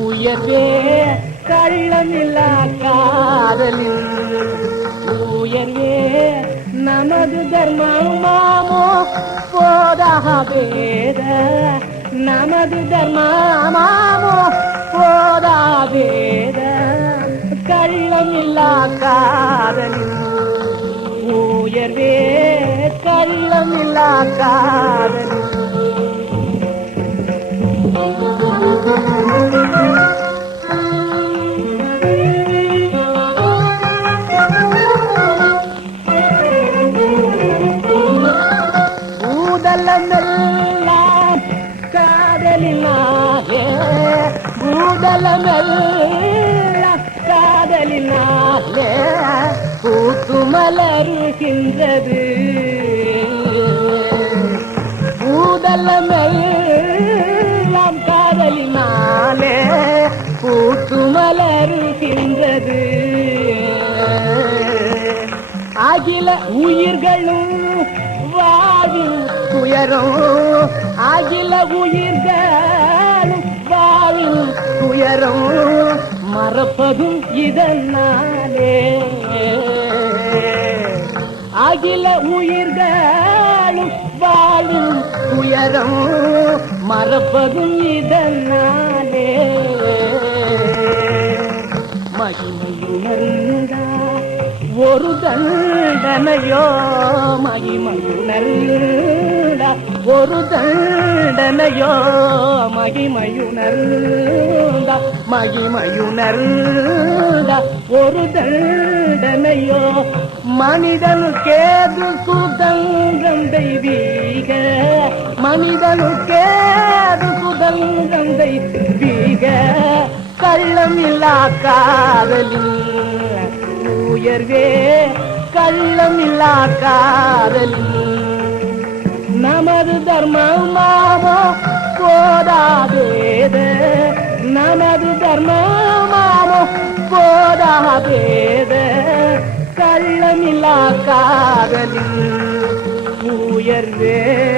உயர்வே கள்ளமில்லா காதலில் உயர்வே நமது தர்மமாமோ போதாக வேத. நமது தர்மமாமோ போதா வேத. கள்ளமில்லா காதலில் உயர்வே கள்ளம் இல்லா பூதலமெல்லாம் பூதலமெல்லாம் காதலினாலே பூத்து மலருகின்றது பூதலமெல்லாம் காதலினாலே பூத்து மலருகின்றது அகில உயிர்களும் வாழும் துயரும் அகில உயிர்கள் துயரும் மறப்பதும் இதனாலே. அகில உயிர்களும் வாழும் துயரும் மறப்பதும் இதனாலே. மகிமையுணர்ந்தா ஒரு தண்டனையோ? மகிமையுணர்ந்தா ஒரு தண்டனையோ மகிமையுணர்ந்தா மகிமையுணர்ந்தா ஒரு தண்டனையோ மனிதனுக்கேது சுதந்திரம் தெய்வீக மனிதனுக்கேது சுதந்திரம் தெய்வீக கள்ளம் இல்லா காதலின் உயர்வே கள்ளம் இல்லா காதலின் நமது தர்மமாமோ போதாதேத. நமது தர்மமாமோ போதாதேத. கள்ளமில்லா காதலில் உயர்வே